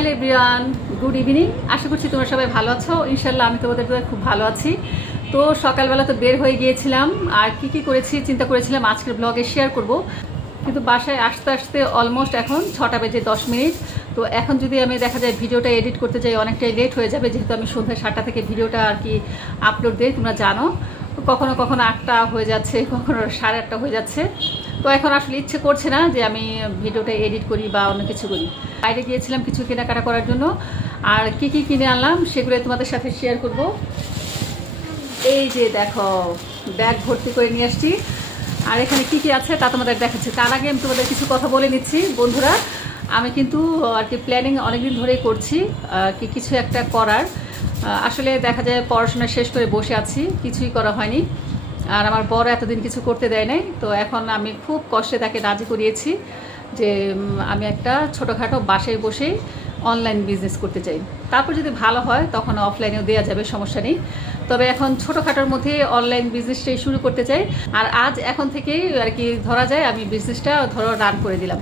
Hello everyone, good evening. আশা করছি তোমরা সবাই ভালো আছো। ইনশাল্লাহ আমি তোমাদের খুব ভালো আছি। তো সকালবেলা তো বের হয়ে গিয়েছিলাম, আর কি করেছি চিন্তা করেছিলাম আজকের ব্লগে শেয়ার করব, কিন্তু বাসায় আসতে আসতে অলমোস্ট এখন 6টা বেজে 10 মিনিট। তো এখন যদি আমি দেখা যায় ভিডিওটা এডিট করতে যাই অনেকটাই লেট হয়ে যাবে, যেহেতু আমি সন্ধ্যা 7টা থেকে ভিডিওটা আর কি আপলোড দিই, তোমরা জানো। কখনো কখনো 8টা হয়ে যাচ্ছে, কখনো 8:30 হয়ে যাচ্ছে। তো এখন আসলে ইচ্ছে করছে না যে আমি ভিডিওটা এডিট করি বা অন্য কিছু করি। বাইরে গিয়েছিলাম কিছু কেনাকাটা করার জন্য, আর কি কিনে আনলাম সেগুলো তোমাদের সাথে শেয়ার করব। এই যে দেখো, ব্যাগ ভর্তি করে নিয়ে আসছি, আর এখানে কি আছে তা তোমাদের দেখাচ্ছি। তার আগে আমি তোমাদের কিছু কথা বলে নিচ্ছি বন্ধুরা। আমি কিন্তু আর কি প্ল্যানিং অনেকদিন ধরেই করছি কিছু একটা করার। আসলে দেখা যায় পড়াশোনা শেষ করে বসে আছি, কিছুই করা হয়নি। আর আমার বড় এতদিন কিছু করতে দেয় নাই, তো এখন আমি খুব কষ্টে তাকে রাজি করিয়েছি যে আমি একটা ছোটোখাটো বাসায় বসেই অনলাইন বিজনেস করতে চাই। তারপর যদি ভালো হয় তখন অফলাইনেও দেওয়া যাবে, সমস্যা নেই। তবে এখন ছোটোখাটোর মধ্যে অনলাইন বিজনেসটাই শুরু করতে চাই। আর আজ এখন থেকেই আর কি ধরা যায় আমি বিজনেসটা রান করে দিলাম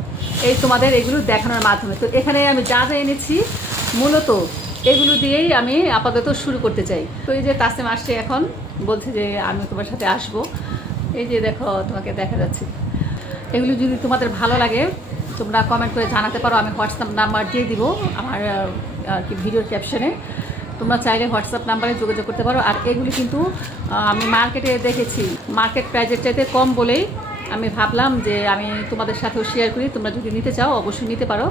এই তোমাদের এগুলো দেখানোর মাধ্যমে। তো এখানে আমি যা এনেছি মূলত এগুলো দিয়েই আমি আপাতত শুরু করতে চাই। তো এই যে তাসিম আসছে, এখন বলছে যে আমি তোমার সাথে আসবো। এই যে দেখো, তোমাকে দেখা যাচ্ছে। এগুলো যদি তোমাদের ভালো লাগে তোমরা কমেন্ট করে জানাতে পারো, আমি হোয়াটসঅ্যাপ নাম্বার দিয়ে দিব আমার আর কি ভিডিওর ক্যাপশনে। তোমরা চাইলে হোয়াটসঅ্যাপ নাম্বারে যোগাযোগ করতে পারো। আর এগুলি কিন্তু আমি মার্কেটে দেখেছি মার্কেট প্রাইজের চাইতে কম বলেই আমি ভাবলাম যে আমি তোমাদের সাথেও শেয়ার করি। তোমরা যদি নিতে চাও অবশ্যই নিতে পারো,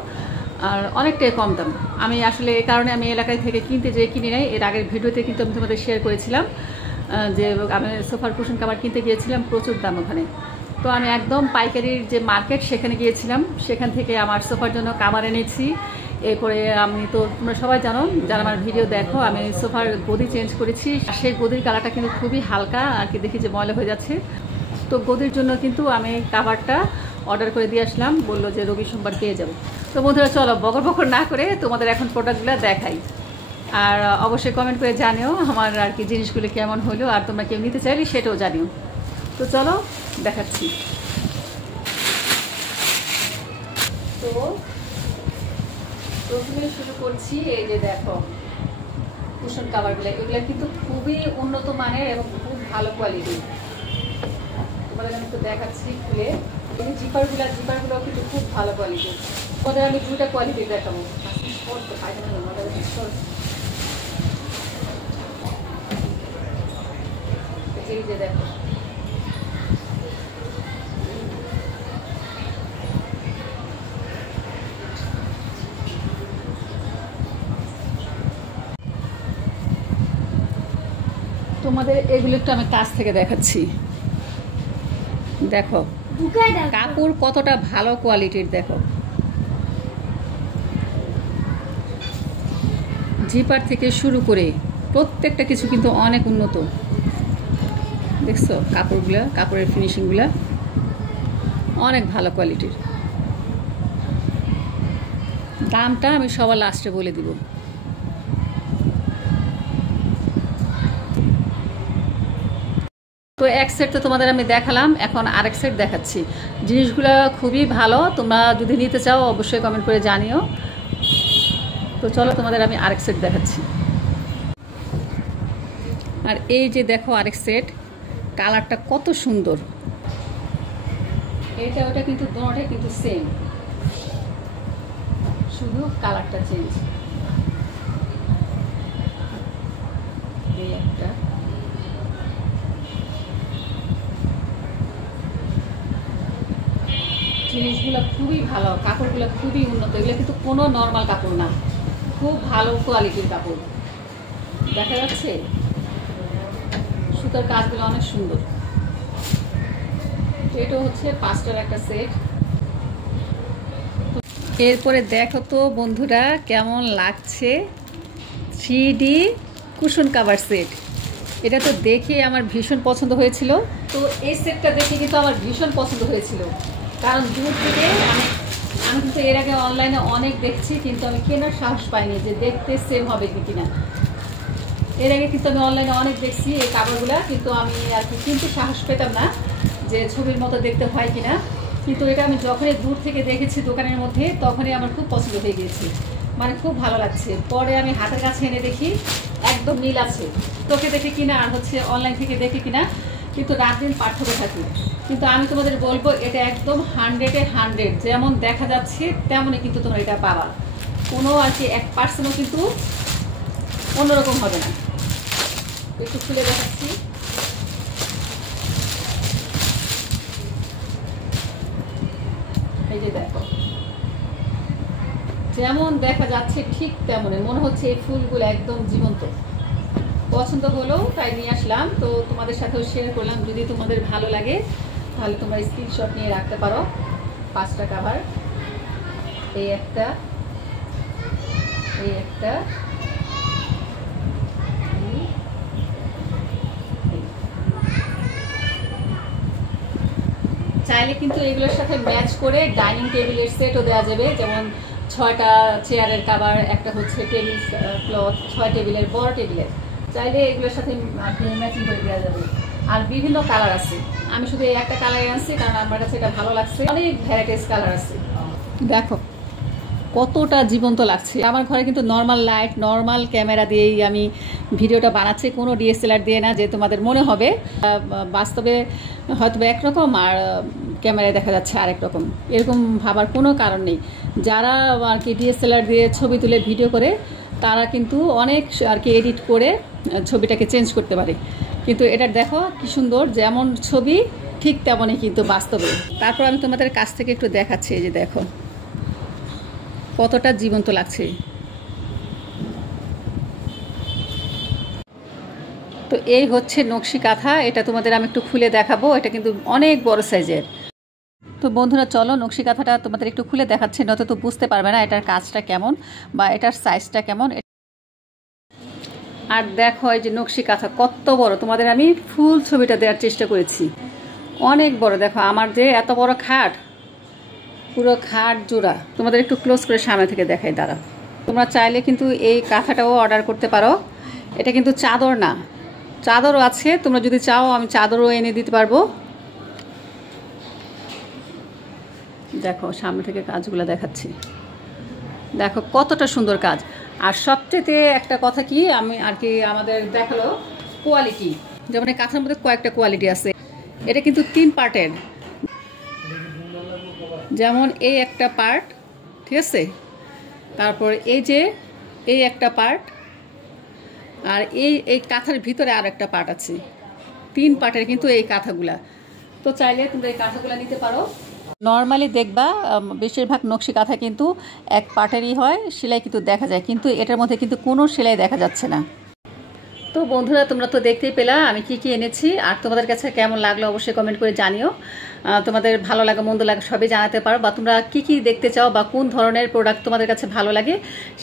আর অনেকটাই কম দাম। আমি আসলে এই কারণে আমি এলাকায় থেকে কিনতে যেয়ে কিনি নাই। এর আগের ভিডিওতে কিন্তু আমি তোমাদের শেয়ার করেছিলাম যে আমি সোফার কুশন কাভার কিনতে গিয়েছিলাম, প্রচুর দাম ওখানে। তো আমি একদম পাইকারির যে মার্কেট সেখানে গিয়েছিলাম, সেখান থেকে আমার সোফার জন্য কাভার এনেছি। এরপরে আমি তো তোমরা সবাই জানো যারা আমার ভিডিও দেখো, আমি সোফার গদি চেঞ্জ করেছি। সেই গদির কালারটা কিন্তু খুবই হালকা আর কি, দেখি যে ময়লা হয়ে যাচ্ছে। তো গদির জন্য কিন্তু আমি কাভারটা অর্ডার করে দিয়ে আসলাম, বললো যে রবি সোমবার পেয়ে যাবো। তো বন্ধুরা চলো বকর না করে তোমাদের এখন প্রোডাক্টগুলো দেখাই, আর অবশ্যই কমেন্ট করে জানিও আমার আর কি জিনিসগুলো কেমন হলো, আর তোমরা কেউ নিতে চাইলে সেটাও জানিও। তো চলো দেখাচ্ছি। তো প্রথমে শুরু করছি, এই যে দেখো কুশন কাভারগুলো, এগুলো কিন্তু খুবই উন্নত মানের এবং খুব ভালো কোয়ালিটির। তোমাদের আমি তো দেখাচ্ছি খুলে। এই জিপারগুলো কিন্তু খুব ভালো কোয়ালিটির। তোমাদের আমি দুটা কোয়ালিটির দেখাবো। এই যে দেখো, তোমাদের এগুলো একটু আমি কাছ থেকে দেখাচ্ছি। দেখো কাপড় কতটা ভালো কোয়ালিটির, দেখো জিপার থেকে শুরু করে প্রত্যেকটা কিছু কিন্তু অনেক উন্নত। দেখছো কাপড়গুলো, কাপড়ের ফিনিশিংগুলো অনেক ভালো কোয়ালিটির। দামটা আমি সবার লাস্টে বলে দিব। তো এক সেট তো তোমাদের আমি দেখালাম, এখন আরেক সেট দেখাচ্ছি। জিনিসগুলো খুবই ভালো, তোমরা যদি নিতে চাও অবশ্যই কমেন্ট করে জানিও। তো চলো তোমাদের আমি আরেক সেট দেখাচ্ছি। আর এই যে দেখো আরেক সেট, কালারটা কত সুন্দর। এটা ওটা কিন্তু দুটোটাই কিন্তু সেম, শুধু কালারটা চেঞ্জ। এই একটা, জিনিসগুলো খুবই ভালো, কাপড়গুলো খুবই উন্নত। এগুলো কিন্তু কোনো নর্মাল কাপড় না, খুব ভালো কোয়ালিটির কাপড়। দেখা যাচ্ছে সুতার কাজগুলো অনেক সুন্দর। এটা হচ্ছে 5টার একটা সেট। এরপরে দেখো তো বন্ধুরা কেমন লাগছে 3D কুশন কাভার সেট। এটা তো দেখে আমার ভীষণ পছন্দ হয়েছিল। তো এই সেটটা দেখে কিন্তু আমার ভীষণ পছন্দ হয়েছিল, কারণ দূর থেকে আমি কিন্তু এর আগে অনলাইনে অনেক দেখছি, কিন্তু আমি কেনার সাহস পাইনি যে দেখতে সেম হবে কিনা। এর আগে কিন্তু আমি অনলাইনে অনেক দেখছি এই কাভারগুলা, কিন্তু আমি আর কি কিনতে সাহস পেতাম না যে ছবির মতো দেখতে হয় কিনা। কিন্তু এটা আমি যখনই দূর থেকে দেখেছি দোকানের মধ্যে, তখনই আমার খুব পছন্দ হয়ে গিয়েছে। মানে খুব ভালো লাগছে। পরে আমি হাতের কাছে এনে দেখি একদম মিল আছে, তোকে দেখে কিনা আর হচ্ছে অনলাইন থেকে দেখে কিনা কিন্তু রাত দিন পার্থক্য থাকে। কিন্তু আমি তোমাদের বলবো এটা একদম 100-এ 100, যেমন দেখা যাচ্ছে তেমনই কিন্তু তোমরা এটা পাবা, কোনো আর কি 1%ও কিন্তু অন্যরকম হবে না। একটু খুলে দেখাচ্ছি। এই যে দেখো, যেমন দেখা যাচ্ছে ঠিক তেমনই মনে হচ্ছে এই ফুলগুলো একদম জীবন্ত। পছন্দ হলো তাই নিয়ে আসলাম, তো তোমাদের সাথেও শেয়ার করলাম। যদি তোমাদের ভালো লাগে তাহলে তোমরা স্ক্রিনশট নিয়ে রাখতে পারো। 5টা কভার, এই একটা, এই একটা, চাইলে কিন্তু এগুলোর সাথে ম্যাচ করে ডাইনিং টেবিলের সেটও দেওয়া যাবে, যেমন 6টা চেয়ারের কভার, একটা হচ্ছে টেবিল ক্লথ, 6 টেবিলের বড় টেবিলের, চাইলে এগুলোর সাথে ম্যাচিং করে দেওয়া যাবে। আর বিভিন্ন কালার আছে, আমি শুধু এই একটা কালারে আনছি কারণ আমার কাছে এটা ভালো লাগছে। অনেক ভ্যারাইটিস কালার আছে, দেখো কতটা জীবন্ত লাগছে। আমার ঘরে কিন্তু নর্মাল লাইট, নর্মাল ক্যামেরা দিয়েই আমি ভিডিওটা বানাচ্ছি, কোনো ডিএসএলআর দিয়ে না, যে তোমাদের মনে হবে বাস্তবে হয়তো একরকম আর ক্যামেরায় দেখা যাচ্ছে আরেক রকম, এরকম ভাবার কোনো কারণ নেই। যারা আর কি ডিএসএলআর দিয়ে ছবি তুলে ভিডিও করে তারা কিন্তু অনেক আর কি এডিট করে ছবিটাকে চেঞ্জ করতে পারে, কিন্তু এটা দেখো কি সুন্দর, যেমন ছবি ঠিক তেমনই কিন্তু বাস্তবে। তারপর আমি তোমাদের কাছ থেকে একটু দেখাচ্ছি, এই যে দেখো কতটা জীবন্ত লাগছে। তো এই হচ্ছে নকশি কাঁথা, এটা তোমাদের আমি একটু খুলে দেখাবো। এটা কিন্তু অনেক বড় সাইজের। তো বন্ধুরা চলো নকশি কাঁথাটা তোমাদের একটু খুলে দেখাচ্ছি, নয়তো তো বুঝতে পারবে না এটার কাজটা কেমন বা এটার সাইজটা কেমন। আর দেখো এই যে নকশি কাঁথা কত বড়, তোমাদের আমি ফুল ছবিটা দেওয়ার চেষ্টা করেছি, অনেক বড়। দেখো আমার যে এত বড় খাট, পুরো খাট জোড়া, তোমাদের একটু ক্লোজ করে সামনে থেকে দেখাই, দাঁড়া। তোমরা চাইলে কিন্তু এই কাঁথাটাও অর্ডার করতে পারো। এটা কিন্তু চাদর না, চাদরও আছে, তোমরা যদি চাও আমি চাদরও এনে দিতে পারবো। দেখো সামনে থেকে কাজগুলো দেখাচ্ছি, দেখো কতটা সুন্দর কাজ। আর সবচেয়ে একটা কথা কি আমি আর কি আমাদের দেখালো কোয়ালিটি, যেমন এই কাঁথার মধ্যে কয়েকটা কোয়ালিটি আছে। এটা কিন্তু 3 পার্টের, যেমন এই একটা পার্ট, ঠিক আছে, তারপর এই যে এই একটা পার্ট, আর এই কাঁথার ভিতরে আর একটা পার্ট আছে। 3 পার্টের কিন্তু এই কাঁথাগুলা। তো চাইলে তোমরা এই কাঁথাগুলা নিতে পারো। নর্মালি দেখবা বেশিরভাগ নকশি কাঁথা কিন্তু এক পার্টেরই হয়, সেলাই কিন্তু দেখা যায়, কিন্তু এটার মধ্যে কিন্তু কোনো সেলাই দেখা যাচ্ছে না। তো বন্ধুরা তোমরা তো দেখতেই পেলা আমি কি কি এনেছি, আর তোমাদের কাছে কেমন লাগলো অবশ্যই কমেন্ট করে জানিও। তোমাদের ভালো লাগা মন্দ লাগা সবই জানাতে পারো, বা তোমরা কি কি দেখতে চাও বা কোন ধরনের প্রোডাক্ট তোমাদের কাছে ভালো লাগে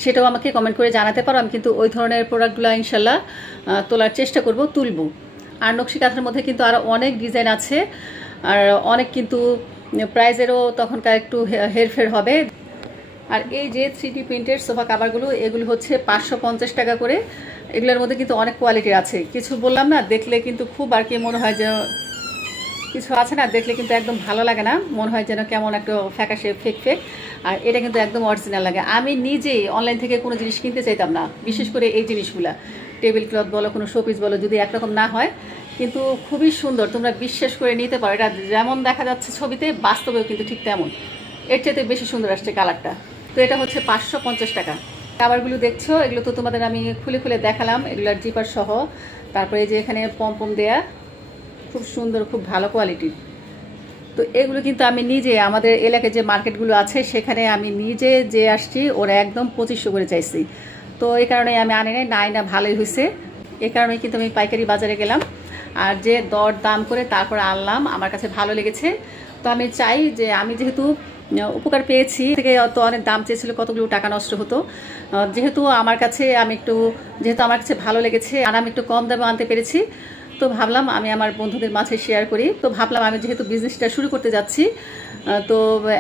সেটাও আমাকে কমেন্ট করে জানাতে পারো। আমি কিন্তু ওই ধরনের প্রোডাক্টগুলো ইনশাল্লাহ তোলার চেষ্টা করব, তুলবো। আর নকশি কাঁথার মধ্যে কিন্তু আরও অনেক ডিজাইন আছে, আর অনেক কিন্তু প্রাইজেরও তখনকার একটু হেরফের হবে। আর এই যে 3D প্রিন্টের সোফা কাভারগুলো, এগুলো হচ্ছে 550 টাকা করে। এগুলোর মধ্যে কিন্তু অনেক কোয়ালিটির আছে, কিছু বললাম না, দেখলে কিন্তু খুব আর কি মনে হয় যে কিছু আছে না, দেখলে কিন্তু একদম ভালো লাগে না, মনে হয় যেন কেমন একটা ফ্যাকাশে ফেক ফেক। আর এটা কিন্তু একদম অরিজিনাল লাগে। আমি নিজেই অনলাইন থেকে কোনো জিনিস কিনতে চাইতাম না, বিশেষ করে এই জিনিসগুলা, টেবিল ক্লথ বলো, কোনো শোপিস বলো, যদি একরকম না হয় কিন্তু খুবই সুন্দর, তোমরা বিশ্বাস করে নিতে পারো। এটা যেমন দেখা যাচ্ছে ছবিতে, বাস্তবেও কিন্তু ঠিক তেমন, এর চাইতে বেশি সুন্দর আসছে কালারটা। তো এটা হচ্ছে 550 টাকা। কাভারগুলো দেখছো, এগুলো তো তোমাদের আমি খুলে খুলে দেখালাম, এগুলোর জিপার সহ। তারপরে এই যে এখানে পম দেয়া, খুব সুন্দর, খুব ভালো কোয়ালিটির। তো এগুলো কিন্তু আমি নিজে আমাদের এলাকায় যে মার্কেটগুলো আছে সেখানে আমি নিজে যে আসছি, ওরা একদম 2500 করে চাইছি। তো এই কারণে আমি আনি নাই না, ভালোই হয়েছে। এই কারণে কিন্তু আমি পাইকারি বাজারে গেলাম, আর যে দর দাম করে তারপর আনলাম, আমার কাছে ভালো লেগেছে। তো আমি চাই যে আমি যেহেতু উপকার পেয়েছি, থেকে তো অনেক দাম চেয়েছিল, কতগুলো টাকা নষ্ট হতো, যেহেতু আমার কাছে যেহেতু আমার কাছে ভালো লেগেছে আর আমি একটু কম দামে আনতে পেরেছি, তো ভাবলাম আমি আমার বন্ধুদের মাঝে শেয়ার করি। তো ভাবলাম আমি যেহেতু বিজনেসটা শুরু করতে যাচ্ছি, তো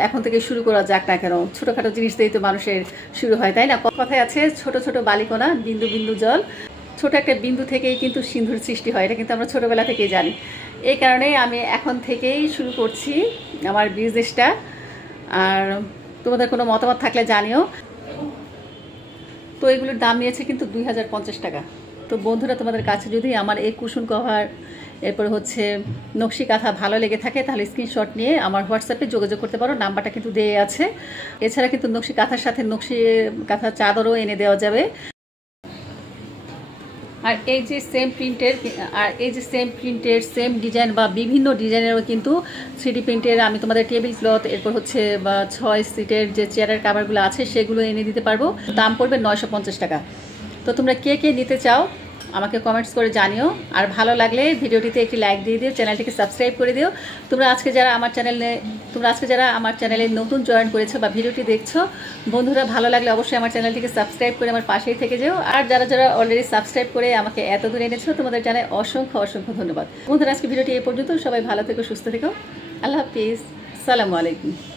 এখন থেকে শুরু করা যাক না কেন, ছোটোখাটো জিনিস দিয়েই তো মানুষের শুরু হয়, তাই না? কথায় আছে ছোট ছোট বালিকণা বিন্দু বিন্দু জল, ছোট একটা বিন্দু থেকেই কিন্তু সিন্ধুর সৃষ্টি হয়, এটা কিন্তু আমরা ছোটোবেলা থেকেই জানি। এই কারণে আমি এখন থেকেই শুরু করছি আমার বিজনেসটা। আর তোমাদের কোনো মতামত থাকলে জানিও। তো এগুলোর দাম নিয়েছে কিন্তু 2050 টাকা। তো বন্ধুরা, তোমাদের কাছে যদি আমার এই কুশন কভার এরপর হচ্ছে নকশি কাঁথা ভালো লেগে থাকে তাহলে স্ক্রিনশট নিয়ে আমার হোয়াটসঅ্যাপে যোগাযোগ করতে পারো, নাম্বারটা কিন্তু দেয়া আছে। এছাড়া কিন্তু নকশি কাঁথার সাথে নকশি কাঁথা চাদরও এনে দেওয়া যাবে। আর এই যে সেম প্রিন্টের সেম ডিজাইন বা বিভিন্ন ডিজাইনেরও কিন্তু 3D প্রিন্টের আমি তোমাদের টেবিল ক্লথ এরপর হচ্ছে 6 সিটের যে চেয়ারের কাভারগুলো আছে সেগুলো এনে দিতে পারবো। দাম পড়বে 950 টাকা। তো তোমরা কে কে নিতে চাও আমাকে কমেন্টস করে জানিও। আর ভালো লাগলে ভিডিওটিতে একটি লাইক দিয়ে দিও, চ্যানেলটিকে সাবস্ক্রাইব করে দিও। তোমরা আজকে যারা আমার চ্যানেলে নতুন জয়েন করেছো বা ভিডিওটি দেখছো, বন্ধুরা ভালো লাগলে অবশ্যই আমার চ্যানেলটিকে সাবস্ক্রাইব করে আমার পাশেই থেকে যেও। আর যারা যারা অলরেডি সাবস্ক্রাইব করে আমাকে এত দূর এনেছো, তোমাদের জানাই অসংখ্য অসংখ্য ধন্যবাদ। বন্ধুরা, আজকে ভিডিওটি এই পর্যন্ত। সবাই ভালো থেকো, সুস্থ থেকো। আল্লাহ হাফিজ, আসসালামু আলাইকুম।